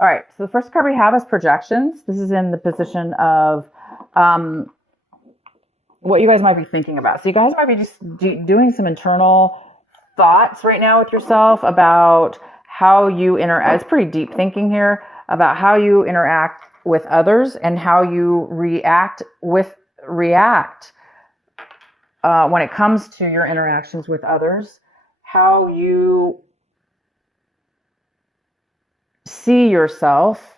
All right, so the first card we have is projections. This is in the position of what you guys might be thinking about. So you guys might be just doing some internal thoughts right now with yourself about how you interact. It's pretty deep thinking here about how you interact with others and how you react when it comes to your interactions with others, how you see yourself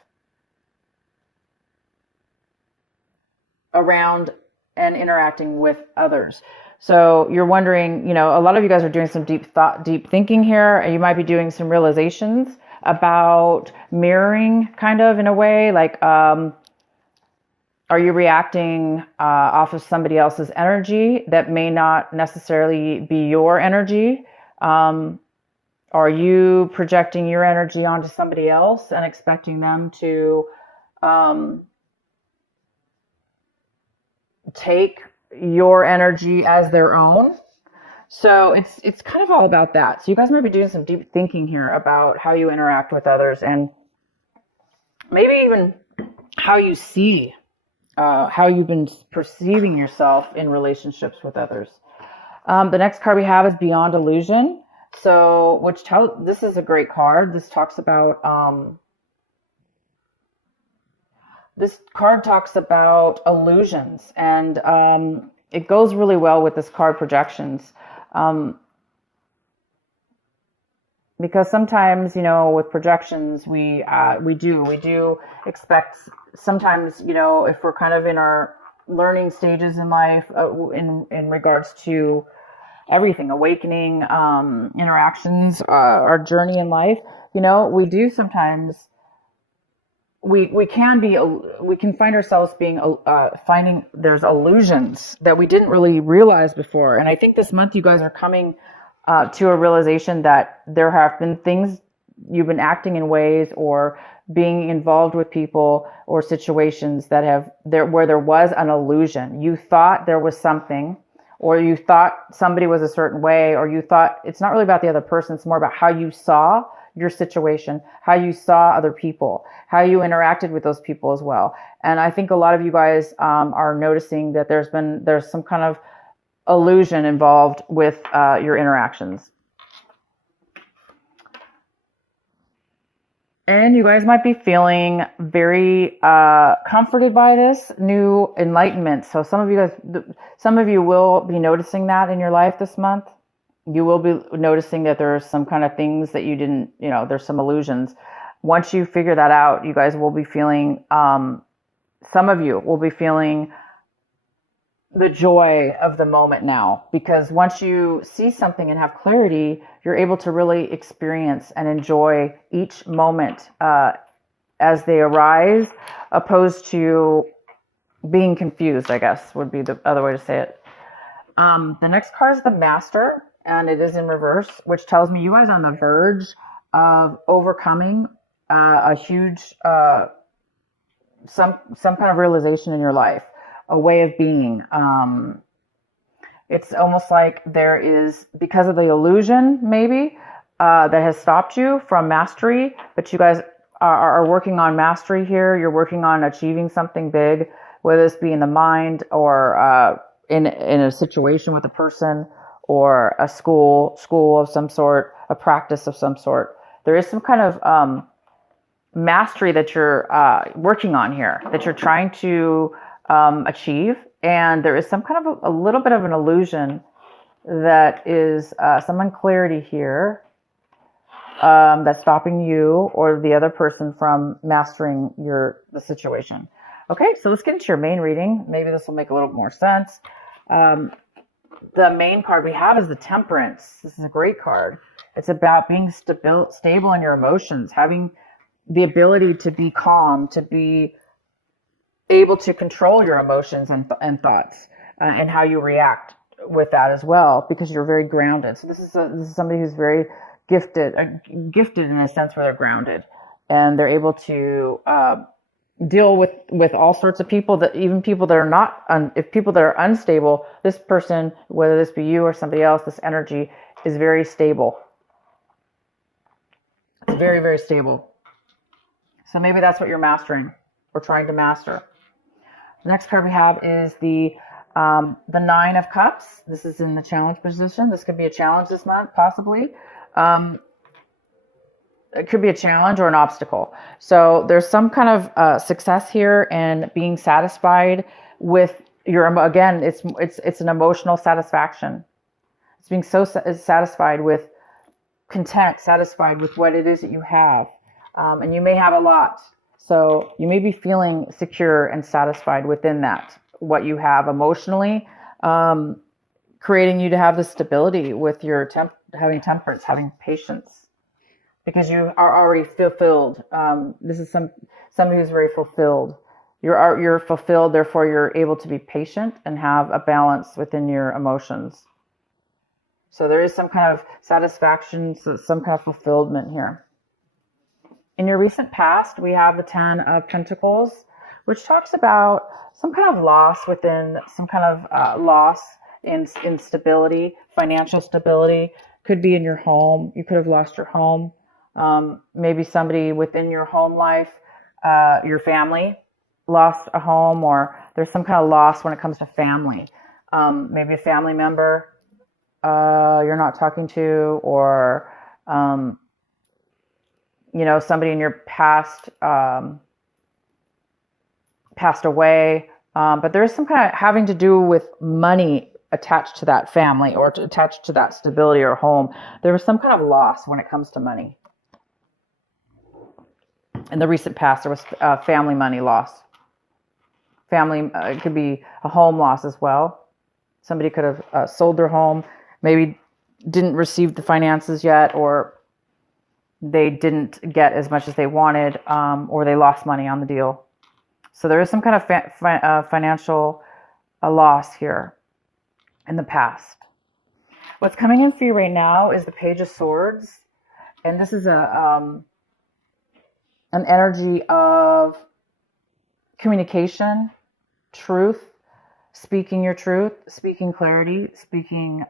around and interacting with others. So you're wondering, a lot of you guys are doing some deep thinking here, and you might be doing some realizations about mirroring, kind of in a way, like, are you reacting off of somebody else's energy that may not necessarily be your energy? Are you projecting your energy onto somebody else and expecting them to take your energy as their own? So it's kind of all about that. So you guys might be doing some deep thinking here about how you interact with others, and maybe even how you see, how you've been perceiving yourself in relationships with others. The next card we have is Beyond Illusion. So, this is a great card. This talks about, illusions, and it goes really well with this card, projections. Because sometimes, with projections, we do expect sometimes, if we're kind of in our learning stages in life, in regards to everything, awakening, interactions, our journey in life, we do sometimes, we can find ourselves finding there's illusions that we didn't really realize before. And I think this month you guys are coming to a realization that there have been things you've been acting in ways or being involved with people or situations where there was an illusion. You thought there was something, or you thought somebody was a certain way, or you thought it's not really about the other person. It's more about how you saw your situation, how you saw other people, how you interacted with those people as well. And I think a lot of you guys are noticing that there's some kind of illusion involved with your interactions. And you guys might be feeling very comforted by this new enlightenment. So some of you will be noticing that in your life this month. You will be noticing that there's some kind of things that you didn't, there's some illusions. Once you figure that out, you guys will be feeling, some of you will be feeling the joy of the moment now, because once you see something and have clarity, you're able to really experience and enjoy each moment as they arise, opposed to being confused, I guess would be the other way to say it. The next card is the Master, and it is in reverse, which tells me you guys are on the verge of overcoming a huge, some kind of realization in your life, a way of being. It's almost like there is, because of the illusion maybe, that has stopped you from mastery, but you guys are working on mastery here. You're working on achieving something big, whether this be in the mind or in a situation with a person, or a school of some sort, a practice of some sort. There is some kind of mastery that you're working on here, that you're trying to achieve. And there is some kind of a little bit of an illusion that is some unclarity here that's stopping you or the other person from mastering the situation. Okay, so let's get into your main reading. Maybe this will make a little more sense. The main card we have is the Temperance. This is a great card. It's about being stable in your emotions, having the ability to be calm, to be able to control your emotions and thoughts, and how you react with that as well, because you're very grounded. So this is somebody who's very gifted in a sense where they're grounded, and they're able to deal with all sorts of people, that even people that are not, if people that are unstable, this person, whether this be you or somebody else, this energy is very stable. It's very, very stable. So maybe that's what you're mastering or trying to master. The next card we have is the Nine of Cups. This is in the challenge position. This could be a challenge this month, possibly. It could be a challenge or an obstacle. So there's some kind of success here and being satisfied with your, again, it's an emotional satisfaction. It's being so satisfied with content, satisfied with what it is that you have. And you may have a lot. So you may be feeling secure and satisfied within that, what you have emotionally, creating you to have the stability with your having temperance, having patience, because you are already fulfilled. This is somebody who's very fulfilled. You're fulfilled, therefore you're able to be patient and have a balance within your emotions. So there is some kind of satisfaction, some kind of fulfillment here. In your recent past, we have the Ten of Pentacles, which talks about some kind of loss within, some kind of loss in stability, financial stability. Could be in your home. You could have lost your home. Maybe somebody within your home life, your family lost a home, or there's some kind of loss when it comes to family. Maybe a family member you're not talking to, or somebody in your past passed away. But there's some kind of having to do with money attached to that family or attached to that stability or home. There was some kind of loss when it comes to money. In the recent past, there was family money loss. Family, it could be a home loss as well. Somebody could have sold their home, maybe didn't receive the finances yet, or they didn't get as much as they wanted, or they lost money on the deal. So there is some kind of financial loss here in the past. What's coming in for you right now is the Page of Swords. And this is an energy of communication, truth, speaking your truth, speaking clarity, speaking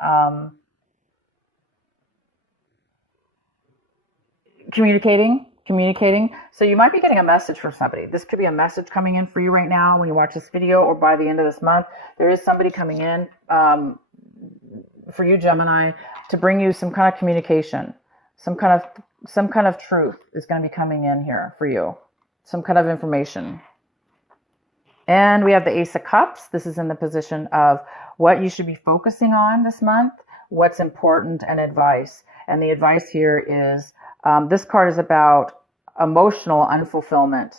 communicating. So you might be getting a message from somebody. This could be a message coming in for you right now when you watch this video, or by the end of this month. There is somebody coming in for you, Gemini, to bring you some kind of communication, some kind of truth is going to be coming in here for you, some kind of information. And we have the Ace of Cups. This is in the position of what you should be focusing on this month, what's important, and advice. And the advice here is, this card is about emotional unfulfillment.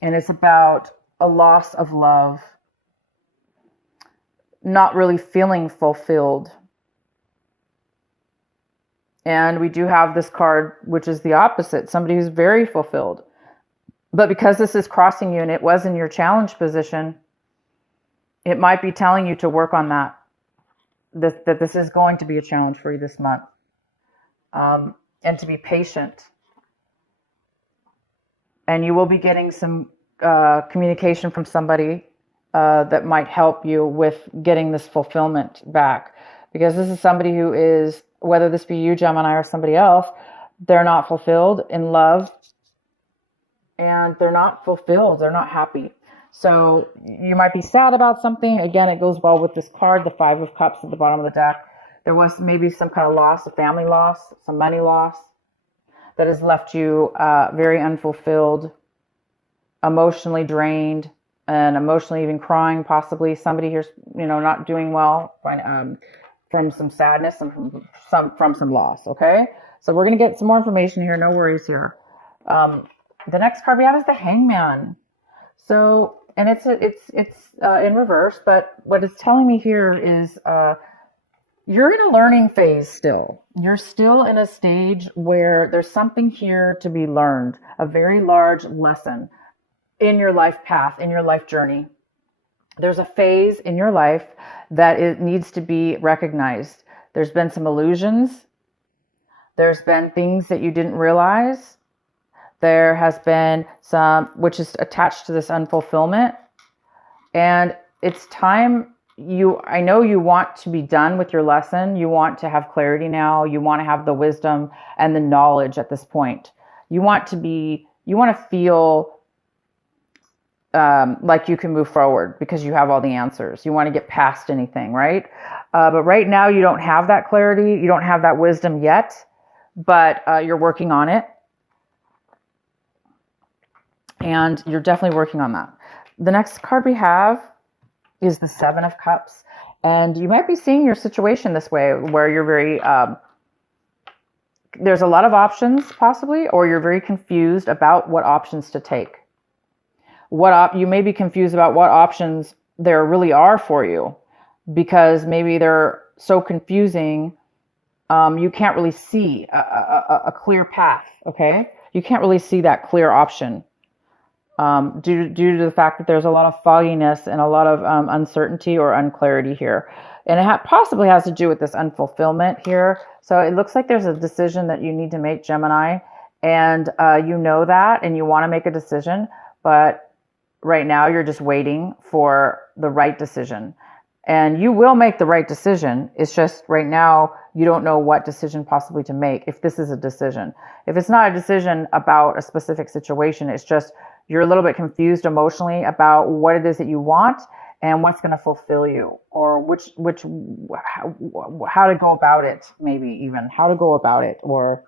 And it's about a loss of love, not really feeling fulfilled. And we do have this card, which is the opposite, somebody who's very fulfilled. But because this is crossing you and it was in your challenge position, it might be telling you to work on that. That this is going to be a challenge for you this month. And to be patient. And you will be getting some communication from somebody that might help you with getting this fulfillment back. Because this is somebody who is, whether this be you, Gemini, or somebody else, they're not fulfilled in love. And they're not fulfilled. They're not happy. So you might be sad about something. Again, it goes well with this card, the Five of Cups at the bottom of the deck. There was maybe some kind of loss, a family loss, some money loss that has left you very unfulfilled, emotionally drained, and emotionally even crying, possibly. Somebody here's, not doing well from some sadness and from some loss, okay? So we're going to get some more information here. No worries here. The next card we have is the Hangman. So, and it's in reverse, but what it's telling me here is you're in a learning phase still. You're still in a stage where there's something here to be learned, a very large lesson in your life path, in your life journey. There's a phase in your life that it needs to be recognized. There's been some illusions. There's been things that you didn't realize. There has been some, which is attached to this unfulfillment. And it's time, I know you want to be done with your lesson. You want to have clarity now. You want to have the wisdom and the knowledge at this point. You want to be you want to feel like you can move forward because you have all the answers. You want to get past anything, right? But right now you don't have that clarity. You don't have that wisdom yet, but you're working on it. And you're definitely working on that. The next card we have is the Seven of Cups. And you might be seeing your situation this way, where you're very, there's a lot of options possibly, or you're very confused about what options to take. You may be confused about what options there really are for you, because maybe they're so confusing, you can't really see a clear path, okay? You can't really see that clear option. Due to the fact that there's a lot of fogginess and a lot of uncertainty or unclarity here. And it possibly has to do with this unfulfillment here. So it looks like there's a decision that you need to make, Gemini, and you know that, and you want to make a decision, but right now you're just waiting for the right decision. And you will make the right decision. It's just right now you don't know what decision possibly to make, if this is a decision. If it's not a decision about a specific situation, it's just you're a little bit confused emotionally about what it is that you want and what's going to fulfill you, or how to go about it, maybe even how to go about it, or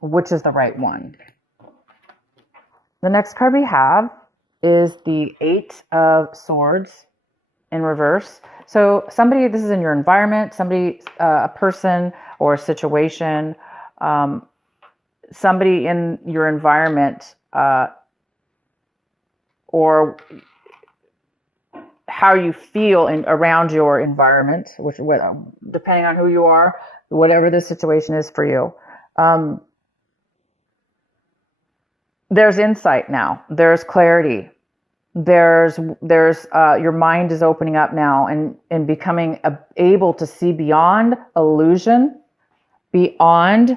which is the right one. The next card we have is the Eight of Swords in reverse. So this is in your environment, a person or a situation, somebody in your environment, or how you feel around your environment, depending on who you are, whatever the situation is for you. There's insight now. There's clarity. Your mind is opening up now and becoming able to see beyond illusion, beyond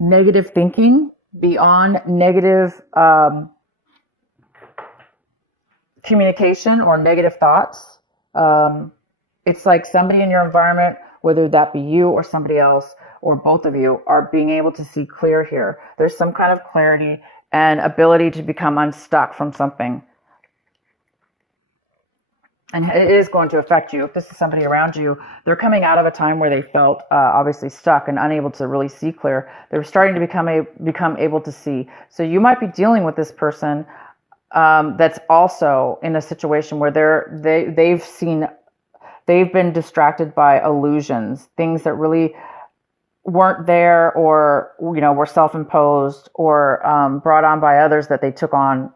negative thinking, beyond negative communication or negative thoughts. It's like somebody in your environment, whether that be you or somebody else or both of you, are being able to see clear here. There's some kind of clarity and ability to become unstuck from something. And it is going to affect you. If this is somebody around you, they're coming out of a time where they felt obviously stuck and unable to really see clear. They're starting to become able to see. So you might be dealing with this person that's also in a situation where they've been distracted by illusions, things that really weren't there, or were self-imposed or brought on by others that they took on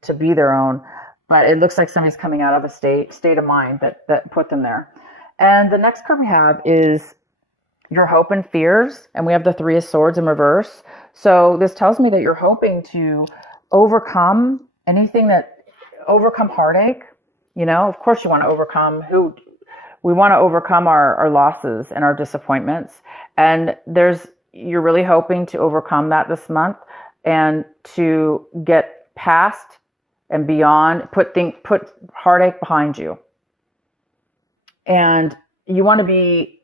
to be their own. But it looks like somebody's coming out of a state of mind that put them there. And the next card we have is your hope and fears, and we have the Three of Swords in reverse. So this tells me that you're hoping to overcome heartache. Of course you want to overcome we want to overcome our losses and our disappointments. And you're really hoping to overcome that this month and to get past and beyond, put heartache behind you. And you want to be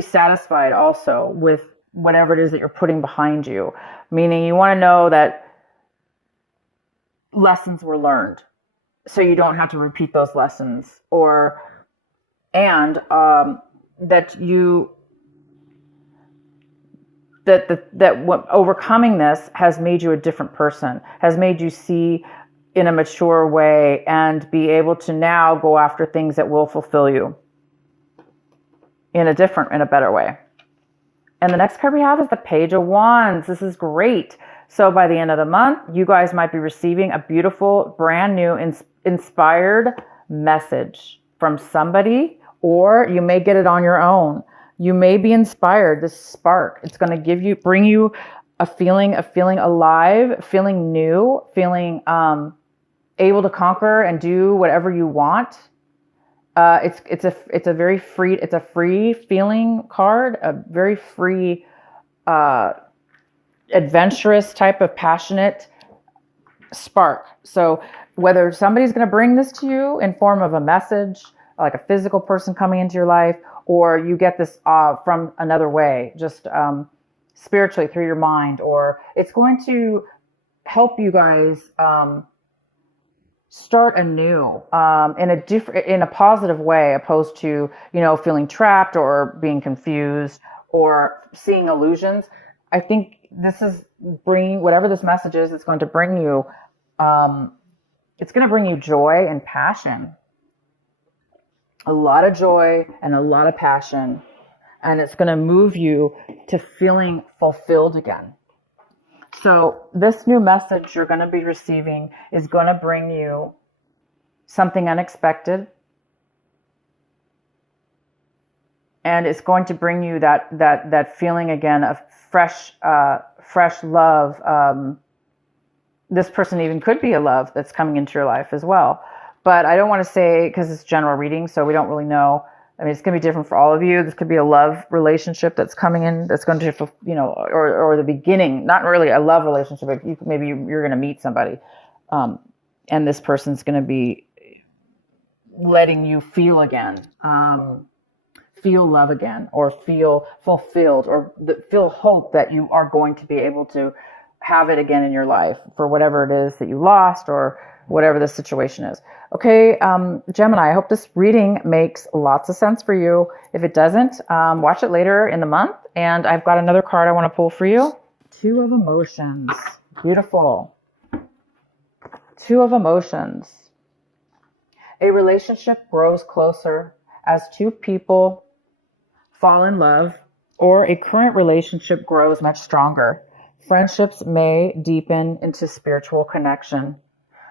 satisfied also with whatever it is that you're putting behind you. Meaning you want to know that lessons were learned, so you don't have to repeat those lessons, that overcoming this has made you a different person, has made you see in a mature way and be able to now go after things that will fulfill you in a better way. And the next card we have is the Page of Wands. This is great. So by the end of the month, you guys might be receiving a beautiful, brand new, inspired message from somebody, or you may get it on your own. You may be inspired, this spark. It's going to bring you a feeling alive, feeling new, feeling able to conquer and do whatever you want. It's a very free, it's a free feeling card, a very free, adventurous type of passionate spark. So whether somebody's going to bring this to you in form of a message, like a physical person coming into your life, or you get this from another way, just spiritually through your mind, or it's going to help you guys start anew in a positive way, opposed to, feeling trapped or being confused or seeing illusions. I think this is bringing, whatever this message is, it's going to bring you, it's going to bring you joy and passion. A lot of joy and a lot of passion. And it's going to move you to feeling fulfilled again. So this new message you're going to be receiving is going to bring you something unexpected. And it's going to bring you that feeling again of fresh love. This person even could be a love that's coming into your life as well. But I don't want to say, because it's general reading, so we don't really know. I mean, it's going to be different for all of you. This could be a love relationship that's coming in, that's going to, or the beginning, not really a love relationship, but maybe you're going to meet somebody. And this person's going to be letting you feel again, feel love again, or feel fulfilled, or feel hope that you are going to be able to have it again in your life for whatever it is that you lost, or whatever the situation is. Okay, Gemini, I hope this reading makes lots of sense for you. If it doesn't, watch it later in the month. And I've got another card I want to pull for you. Two of Emotions. Beautiful. Two of Emotions. A relationship grows closer as two people fall in love, or a current relationship grows much stronger. Friendships may deepen into spiritual connection.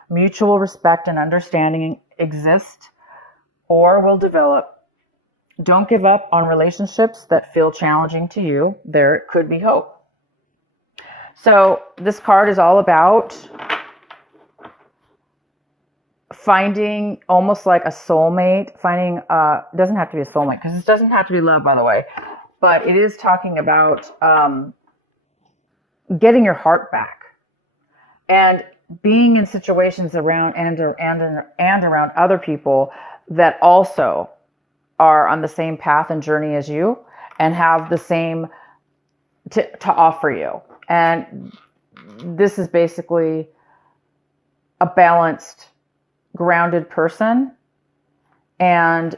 Mutual respect and understanding exist or will develop. Don't give up on relationships that feel challenging to you. There could be hope. So this card is all about finding almost like a soulmate, it doesn't have to be a soulmate, because this doesn't have to be love, by the way, but it is talking about getting your heart back and being in situations around and around other people that also are on the same path and journey as you and have the same to offer you. And this is basically a balanced, grounded person, and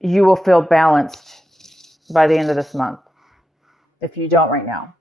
you will feel balanced by the end of this month if you don't right now.